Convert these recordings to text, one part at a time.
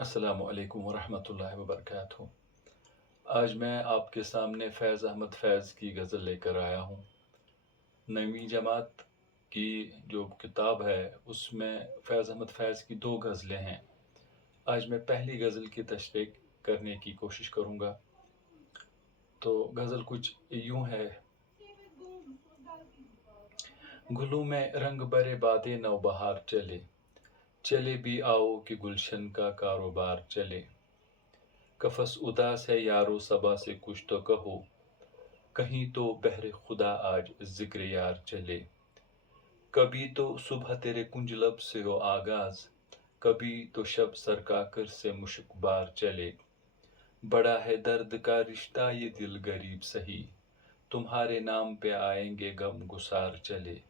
अस्सलामु अलैकुम वरहमतुल्लाहि वबरकातुहू। आज मैं आपके सामने फैज़ अहमद फैज़ की गज़ल लेकर आया हूँ। 9वीं जमात की जो किताब है उसमें फैज़ अहमद फैज़ की 2 गज़लें हैं। आज मैं पहली गज़ल की तशरीह करने की कोशिश करूँगा। तो गज़ल कुछ यूँ है। गुलों में रंग भरे बादे नौबहार चले, चले भी आओ कि गुलशन का कारोबार चले। कफ़स उदास है यारो सबा से कुछ तो कहो, कहीं तो बहरे खुदा आज ज़िक्र यार चले। कभी तो सुबह तेरे कुंज लब से हो आगाज़, कभी तो शब सरकाकर से मुश्कबार चले। बड़ा है दर्द का रिश्ता ये दिल गरीब सही, तुम्हारे नाम पे आएंगे गम गुसार चले।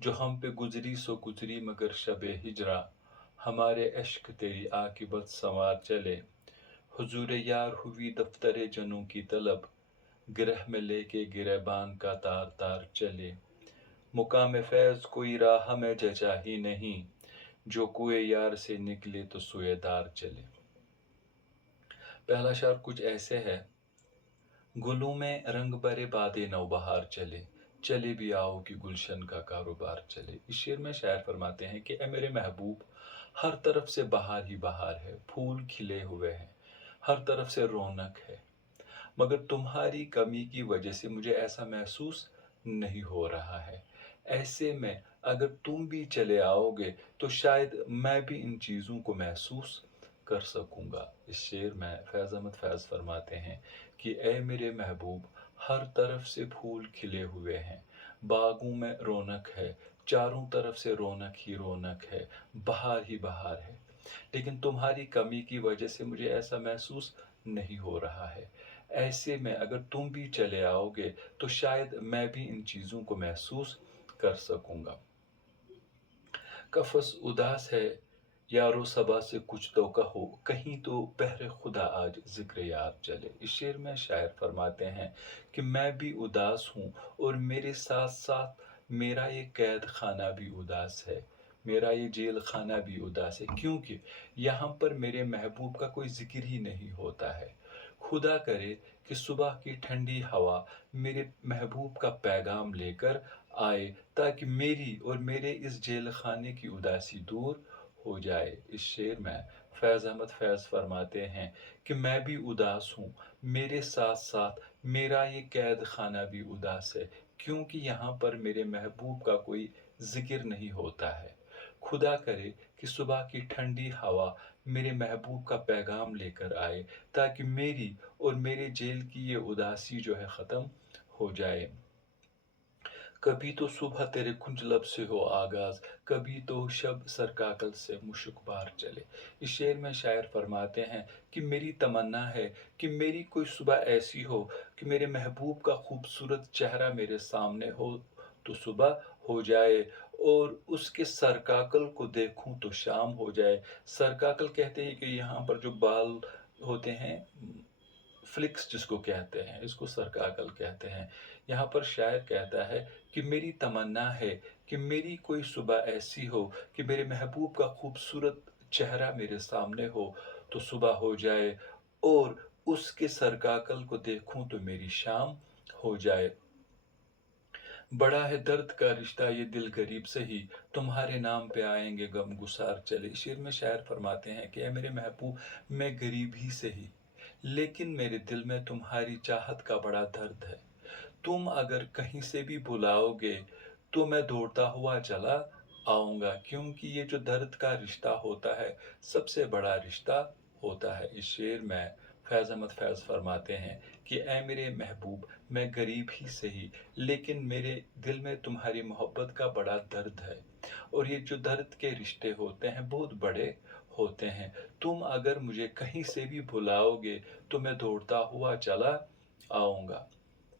जो हम पे गुजरी सो गुजरी मगर शबे हिजरा, हमारे अश्क तेरी आकिबत संवार चले। हुजूर यार हुई दफ्तरे जनों की तलब, गिरह में लेके गिरबान का तार तार चले। मुकाम फैज़ कोई राह में जचा ही नहीं, जो कुए यार से निकले तो सुएदार चले। पहला शेर कुछ ऐसे है। गुलों में रंग भरे बादे नौबहार चले, चले भी आओ कि गुलशन का कारोबार चले। इस शेर में शायर फरमाते हैं कि ए मेरे महबूब, हर तरफ से बहार ही बहार है, फूल खिले हुए हैं, हर तरफ से रौनक है, मगर तुम्हारी कमी की वजह से मुझे ऐसा महसूस नहीं हो रहा है। ऐसे में अगर तुम भी चले आओगे तो शायद मैं भी इन चीज़ों को महसूस कर सकूंगा। इस शेर में फैज़ अहमद फैज़ फरमाते हैं कि ए मेरे महबूब, हर तरफ से फूल खिले हुए हैं, बागों में रौनक है, चारों तरफ से रौनक ही रौनक है, बहार ही बहार है, लेकिन तुम्हारी कमी की वजह से मुझे ऐसा महसूस नहीं हो रहा है। ऐसे में अगर तुम भी चले आओगे तो शायद मैं भी इन चीज़ों को महसूस कर सकूंगा। कफ़स उदास है यारो सबा से कुछ तो कहो, कहीं तो बहरे खुदा आज ज़िक्र यार चले। इस शेर में शायर फरमाते हैं कि मैं भी उदास हूँ और मेरे साथ-साथ मेरा ये कैद खाना भी उदास है। मेरा ये जेल खाना भी उदास है, क्योंकि यहाँ पर मेरे महबूब का कोई ज़िक्र ही नहीं होता है। खुदा करे कि सुबह की ठंडी हवा मेरे महबूब का पैगाम लेकर आए, ताकि मेरी और मेरे इस जेल खाने की उदासी दूर हो जाए। इस शेर में फैज़ अहमद फैज़ फरमाते हैं कि मैं भी उदास हूँ, मेरे साथ-साथ मेरा ये कैद खाना भी उदास है, क्योंकि यहाँ पर मेरे महबूब का कोई ज़िक्र नहीं होता है। खुदा करे कि सुबह की ठंडी हवा मेरे महबूब का पैगाम लेकर आए, ताकि मेरी और मेरे जेल की ये उदासी जो है ख़त्म हो जाए। कभी तो सुबह तेरे कुंज लब से हो आगाज़, कभी तो शब सरकाकल से मुश्क-बार चले। इस शेर में शायर फरमाते हैं कि मेरी तमन्ना है कि मेरी कोई सुबह ऐसी हो कि मेरे महबूब का खूबसूरत चेहरा मेरे सामने हो तो सुबह हो जाए, और उसके सरकाकल को देखूँ तो शाम हो जाए। सरकाकल कहते हैं कि यहाँ पर जो बाल होते हैं, फ्लिक्स जिसको कहते हैं, इसको सरकाकल कहते हैं। यहाँ पर शायर कहता है कि मेरी तमन्ना है कि मेरी कोई सुबह ऐसी हो कि मेरे महबूब का खूबसूरत चेहरा मेरे सामने हो तो सुबह हो जाए, और उसके सरकाकल को देखूं तो मेरी शाम हो जाए। बड़ा है दर्द का रिश्ता ये दिल गरीब सही, तुम्हारे नाम पे आएंगे गम गुसार चले। शेर में शायर फरमाते हैं कि ऐ मेरे महबूब, मैं गरीब ही सही, लेकिन मेरे दिल में तुम्हारी चाहत का बड़ा दर्द है। तुम अगर कहीं से भी बुलाओगे तो मैं दौड़ता हुआ चला आऊँगा, क्योंकि ये जो दर्द का रिश्ता होता है, सबसे बड़ा रिश्ता होता है। इस शेर में फैज़ अहमद फैज़ फरमाते हैं कि ऐ मेरे महबूब, मैं गरीब ही सही, लेकिन मेरे दिल में तुम्हारी मोहब्बत का बड़ा दर्द है, और ये जो दर्द के रिश्ते होते हैं बहुत बड़े होते हैं। तुम अगर मुझे कहीं से भी बुलाओगे तो मैं दौड़ता हुआ चला आऊँगा।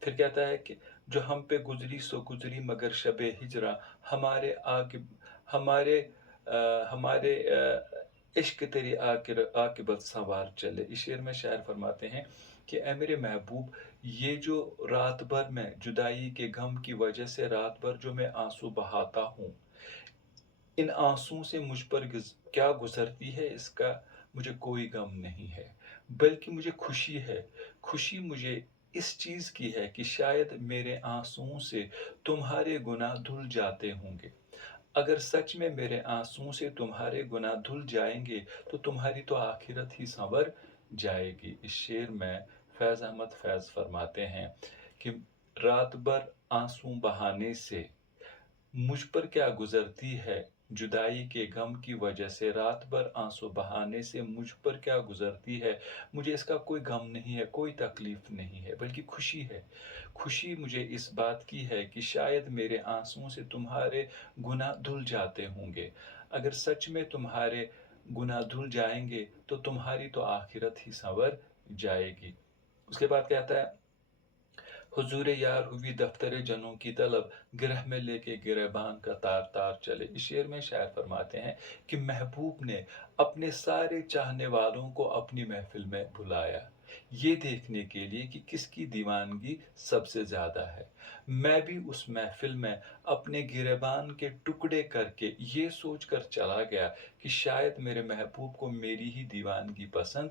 फिर कहता है कि जो हम पे गुज़री सो गुज़री मगर शबे हिजरा, हमारे आके हमारे हमारे इश्क तेरी आकिबत संवार चले। इस शेर में शायर फरमाते हैं कि ऐ मेरे महबूब, ये जो रात भर मैं जुदाई के गम की वजह से रात भर जो मैं आंसू बहाता हूँ, इन आँसुओं से मुझ पर क्या गुज़रती है, इसका مجھے کوئی غم نہیں ہے، بلکہ مجھے خوشی ہے۔ خوشی مجھے اس چیز کی ہے کہ شاید میرے آنسوؤں سے تمہارے گناہ دھل جاتے ہوں گے۔ اگر سچ میں میرے آنسوؤں سے تمہارے گناہ دھل جائیں گے تو تمہاری تو آخرت ہی سنور جائے گی۔ اس شعر میں فیض احمد فیض فرماتے ہیں کہ رات بھر آنسو بہانے سے مجھ پر کیا گزرتی ہے، جدائی کے غم کی وجہ سے رات بھر آنسو بہانے سے مجھ پر کیا گزرتی ہے، مجھے اس کا کوئی غم نہیں ہے، کوئی تکلیف نہیں ہے، بلکہ خوشی ہے۔ خوشی مجھے اس بات کی ہے کہ شاید میرے آنسوؤں سے تمہارے گناہ دھل جاتے ہوں گے۔ اگر سچ میں تمہارے گناہ دھل جائیں گے تو تمہاری تو آخرت ہی سنور جائے گی۔ اس کے بعد کہتا ہے، حضور یار ہوئی دفتر جنوں کی طلب، گرہ میں لے کے گریباں کا تار تار چلے۔ اس شعر میں شاعر فرماتے ہیں کہ محبوب نے اپنے سارے چاہنے والوں کو اپنی محفل میں بلایا، یہ دیکھنے کے لیے کہ کس کی دیوانگی سب سے زیادہ ہے۔ میں بھی اس محفل میں اپنے گریبان کے ٹکڑے کر کے یہ سوچ کر چلا گیا کہ شاید میرے محبوب کو میری ہی دیوانگی پسند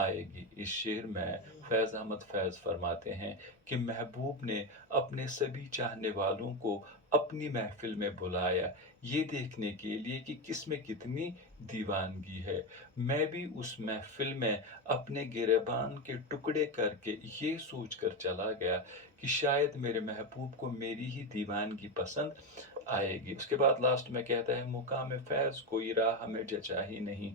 آئے گی۔ اس شعر میں فیض احمد فیض فرماتے ہیں کہ محبوب نے اپنے سبھی چاہنے والوں کو اپنی محفل میں بلایا، یہ دیکھنے کے لیے کہ کس میں کتنی دیوانگی ہے۔ میں بھی اس محفل میں اپنے گریبان کے ٹکڑے کر کے یہ سوچ کر چلا گیا کہ شاید میرے محبوب کو میری ہی دیوانگی پسند آئے گی۔ اس کے بعد لاسٹ میں کہتا ہے، مقام فیض کوئی راہ ہمیں جچا ہی نہیں،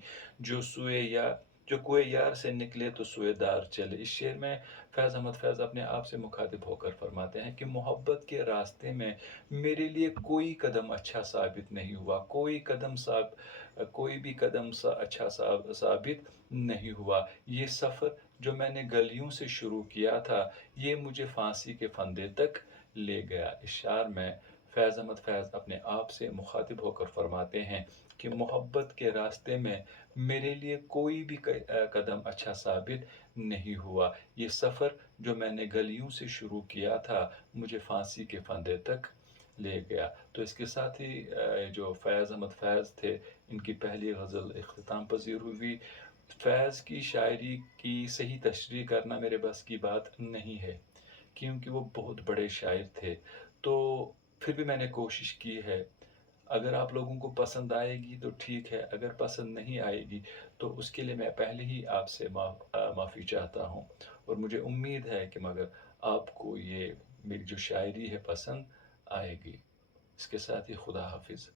جو کوئے یار سے نکلے تو سوئے دار چلے۔ اس شعر میں فیض احمد فیض اپنے آپ سے مخاطب ہو کر فرماتے ہیں کہ محبت کے راستے میں میرے لیے کوئی قدم اچھا ثابت نہیں ہوا، کوئی بھی قدم اچھا ثابت نہیں ہوا۔ یہ سفر جو میں نے گلیوں سے شروع کیا تھا، یہ مجھے پھانسی کے پھندے تک لے گیا۔ اس شعر میں فیض احمد فیض اپنے آپ سے مخاطب ہو کر فرماتے ہیں کہ محبت کے راستے میں میرے لیے کوئی بھی قدم اچھا ثابت نہیں ہوا، یہ سفر جو میں نے گلیوں سے شروع کیا تھا مجھے پھانسی کے پھندے تک لے گیا۔ تو اس کے ساتھ ہی جو فیض احمد فیض تھے، ان کی پہلی غزل اختتام پذیر ہوئی۔ فیض کی شاعری کی صحیح تشریح کرنا میرے بس کی بات نہیں ہے، کیونکہ وہ بہت بڑے شاعر تھے، تو پھر بھی میں نے کوشش کی ہے۔ اگر آپ لوگوں کو پسند آئے گی تو ٹھیک ہے، اگر پسند نہیں آئے گی تو اس کے لیے میں پہلے ہی آپ سے معافی چاہتا ہوں، اور مجھے امید ہے کہ مگر آپ کو یہ میری جو شاعری ہے پسند آئے گی۔ اس کے ساتھ ہی خدا حافظ۔